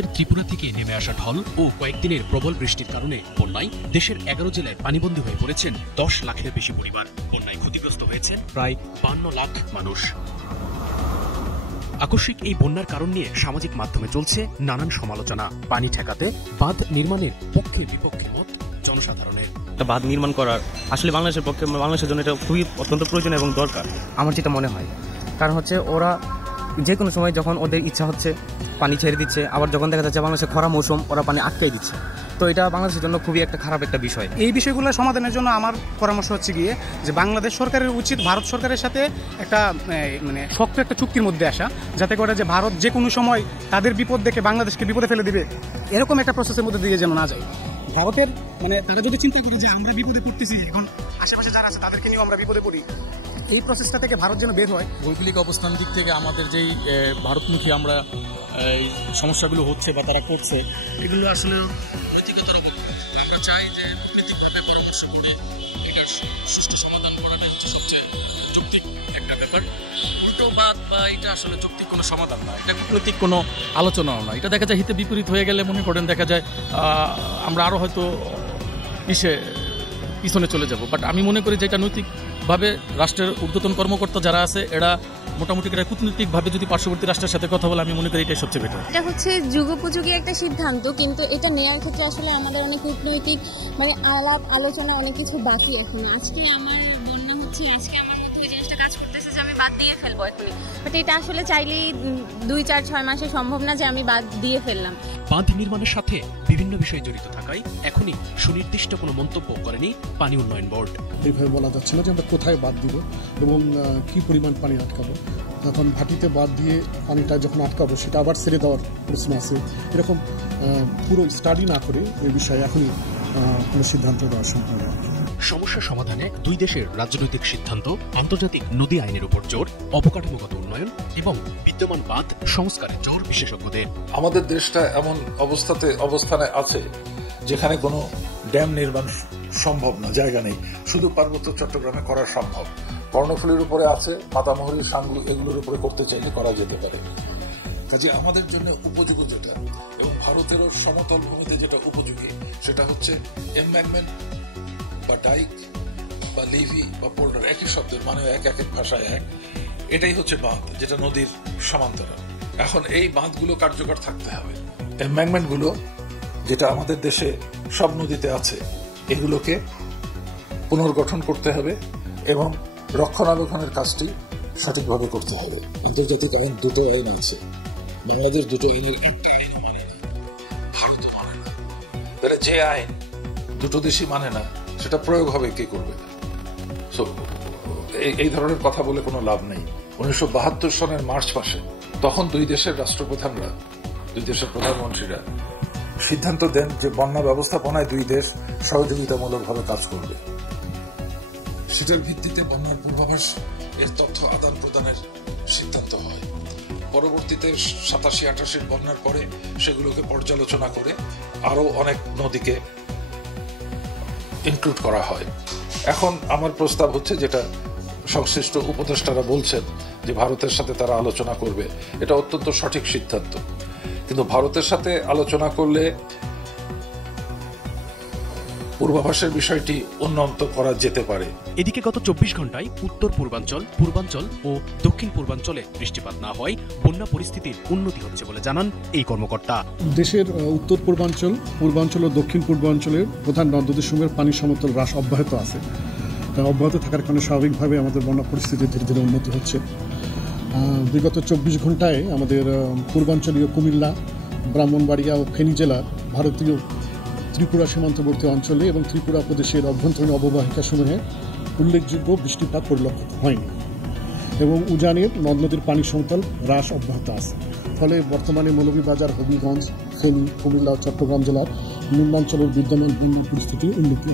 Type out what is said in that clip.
ভারতের ত্রিপুরা থেকে নেমে আসা ঢল ও কয়েকদিনের প্রবল বৃষ্টির কারণে বন্যায় দেশের 11 জেলায় পানিবন্দী হয়ে পড়েছেন 10 লাখের বেশি পরিবার। বন্যায় ক্ষতিগ্রস্ত হয়েছেন প্রায় 52 লাখ মানুষ। আকস্মিক এই বন্যার কারণ নিয়ে সামাজিক মাধ্যমে চলছে নানান সমালোচনা। পানি ঠেকাতে বাঁধ নির্মাণের পক্ষে বিপক্ষে মত জনসাধারণের। বাঁধ নির্মাণ করার আসলে বাংলাদেশের পক্ষে, বাংলাদেশের জন্য এটা খুবই অত্যন্ত প্রয়োজন এবং দরকার আমার যেটা মনে হয়। কারণ হচ্ছে ওরা যে কোনো সময় যখন ওদের ইচ্ছা হচ্ছে পানি ছেড়ে দিচ্ছে, আবার যখন দেখা যাচ্ছে বাংলাদেশের খরা মৌসুম ওরা পানি আটকাই দিচ্ছে। তো এটা বাংলাদেশের জন্য খুবই একটা খারাপ একটা বিষয়। এই বিষয়গুলো সমাধানের জন্য আমার পরামর্শ হচ্ছে গিয়ে যে বাংলাদেশ সরকারের উচিত ভারত সরকারের সাথে একটা মানে শক্ত একটা চুক্তির মধ্যে আসা, যাতে করে যে ভারত যে কোনো সময় তাদের বিপদ দেখে বাংলাদেশকে বিপদে ফেলে দিবে, এরকম একটা প্রসেসের মধ্যে দিয়ে যেন না যায়। ভারতের মানে তারা যদি চিন্তা করে যে আমরা বিপদে পড়তেছি, এখন আশেপাশে যারা আছে তাদেরকে নিয়েও আমরা বিপদে পড়ি, এই প্রসেসটা থেকে ভারত যেন বের হয়। ভৌগোলিক অবস্থান দিক থেকে আমাদের যেই ভারতমুখী আমরা এই সমস্যাগুলো হচ্ছে বা তারা করছে, এগুলো আসলে নৈতিকতার অভাব। আমরা চাই যে কূটনীতিকভাবে পরামর্শ করে এটার সুষ্ঠু সমাধান করাটাই হচ্ছে সবচেয়ে যৌক্তিক একটা ব্যাপার। উল্টো বাদ বা এটা আসলে যৌক্তিক কোনো সমাধান না, এটা কূটনৈতিক কোনো আলোচনাও না। এটা দেখা যায় হিতে বিপরীত হয়ে গেলে মনে করেন দেখা যায় আমরা আরও হয়তো পিছনে চলে যাব। বাট আমি মনে করি যে এটা নৈতিকভাবে রাষ্ট্রের ঊর্ধ্বতন কর্মকর্তা যারা আছে এরা মোটামুটি কূটনৈতিকভাবে যদি পার্শ্ববর্তী রাষ্ট্রের সাথে কথা বলে, আমি মনে করি এটাই সবচেয়ে বেটার। এটা হচ্ছে যুগোপযোগী একটা সিদ্ধান্ত, কিন্তু এটা নেওয়ার ক্ষেত্রে আসলে আমাদের অনেক কূটনৈতিক মানে আলাপ আলোচনা অনেক কিছু বাকি এখনো। আজকে আমার বন্যা হচ্ছে, আজকে আমার মধ্যে ওই জিনিসটা কাজ করতেছে যে আমি বাদ দিয়ে ফেলবো এখনই, বাট এটা আসলে চাইলেই 2-4-6 মাসে সম্ভব না যে আমি বাদ দিয়ে ফেললাম। বাঁধ নির্মাণের সাথে বিভিন্ন বিষয় জড়িত থাকায় এখনই সুনির্দিষ্ট কোনো মন্তব্য করেনি পানি উন্নয়ন বোর্ড। এইভাবে বলা যাচ্ছে না যে আমরা কোথায় বাদ দিব এবং কি পরিমাণ পানি আটকাবো। এখন ভাটিতে বাদ দিয়ে পানিটা যখন আটকাবো সেটা আবার ছেড়ে দেওয়ার প্রশ্ন আছে। এরকম পুরো স্টাডি না করে এই বিষয়ে এখনই কোনো সিদ্ধান্ত দেওয়া সম্ভব নয়। সমস্যা সমাধানে দুই দেশের রাজনৈতিক সিদ্ধান্ত, আন্তর্জাতিক নদী আইনের উপর জোর, অবকাঠামোগত উন্নয়ন এবং বিদ্যমান বাঁধ সংস্কারে জোর বিশেষজ্ঞদের। আমাদের দেশটা এমন অবস্থানে আছে যেখানে কোনো ড্যাম নির্মাণ সম্ভব না, জায়গা নেই। শুধু পার্বত্য চট্টগ্রামে করা সম্ভব। কর্ণফুলীর উপরে আছে, মাতামহরী, সাংলু, এগুলোর উপরে করতে চাইলে করা যেতে পারে। কাজে আমাদের জন্য উপযোগী যেটা, এবং ভারতেরও সমতল ভূমিতে যেটা উপযোগী, সেটা হচ্ছে এমব্যাঙ্কমেন্ট বা ডাইক বা লিভি বা পোল্ডার, একই শব্দের মানে এক এক ভাষায় এক। এটাই হচ্ছে বাঁধ, যেটা নদীর সমান্তরাল। এখন এই বাঁধগুলো কার্যকর থাকতে হবে। এমব্যাঙ্কমেন্টগুলো যেটা আমাদের দেশে সব নদীতে আছে, এগুলোকে পুনর্গঠন করতে হবে এবং রক্ষণাবেক্ষণের কাজটি সঠিকভাবে করতে হবে। আন্তর্জাতিক আইন দুটো আইন আছে, বাংলাদেশ দুটো আইনের একটা আইন মানে না, ভারত মানে না। তাহলে যে আইন দুটো দেশই মানে না, সেটা প্রয়োগ হবে কে করবে? এই ধরনের কথা বলে কোনো লাভ নেই। 1972 সনের মার্চ মাসে তখন দুই দেশের রাষ্ট্রপ্রধানরা, দুই দেশের প্রধানমন্ত্রীরা সিদ্ধান্ত দেন যে বন্যা ব্যবস্থাপনায় দুই দেশ সহযোগিতামূলকভাবে কাজ করবে। সেটার ভিত্তিতে বন্যার পূর্বাভাস এর তথ্য আদান প্রদানের সিদ্ধান্ত হয়। পরবর্তীতে 87-88 বন্যার পরে সেগুলোকে পর্যালোচনা করে আরো অনেক নদীকে ইনক্লুড করা হয়। এখন আমার প্রস্তাব হচ্ছে, যেটা সংশ্লিষ্ট উপদেষ্টারা বলছেন যে ভারতের সাথে তারা আলোচনা করবে, এটা অত্যন্ত সঠিক সিদ্ধান্ত। কিন্তু ভারতের সাথে আলোচনা করলে পূর্বাভাসের বিষয়টি উন্নত করা যেতে পারে। এদিকে গত 24 ঘন্টায় উত্তর পূর্বাঞ্চল, পূর্বাঞ্চল ও দক্ষিণ পূর্বাঞ্চলে বৃষ্টিপাত না হওয়ায় বন্যা পরিস্থিতির উন্নতি হচ্ছে বলে জানান এই কর্মকর্তা। দেশের উত্তর পূর্বাঞ্চল, পূর্বাঞ্চল ও দক্ষিণ পূর্বাঞ্চলের প্রধান নদসমূহের পানি সমতল হ্রাস অব্যাহত আছে। অব্যাহত থাকার কারণে স্বাভাবিকভাবে আমাদের বন্যা পরিস্থিতি ধীরে ধীরে উন্নতি হচ্ছে। বিগত 24 ঘন্টায় আমাদের পূর্বাঞ্চলীয় কুমিল্লা, ব্রাহ্মণবাড়িয়া ও ফেনী জেলার ভারতীয় ত্রিপুরা সীমান্তবর্তী অঞ্চলে এবং ত্রিপুরা প্রদেশের অভ্যন্তরীণ অববাহিকাসমূহে উল্লেখযোগ্য বৃষ্টিপাত পরিলক্ষিত হয়নি এবং উজানের নদ নদীর পানি সমতল হ্রাস অব্যাহত আছে। ফলে বর্তমানে মৌলভীবাজার, হবিগঞ্জ, ফেনী, কুমিল্লা ও চট্টগ্রাম জেলার নিম্নাঞ্চলের বিদ্যমান বন্যা পরিস্থিতি উন্নতি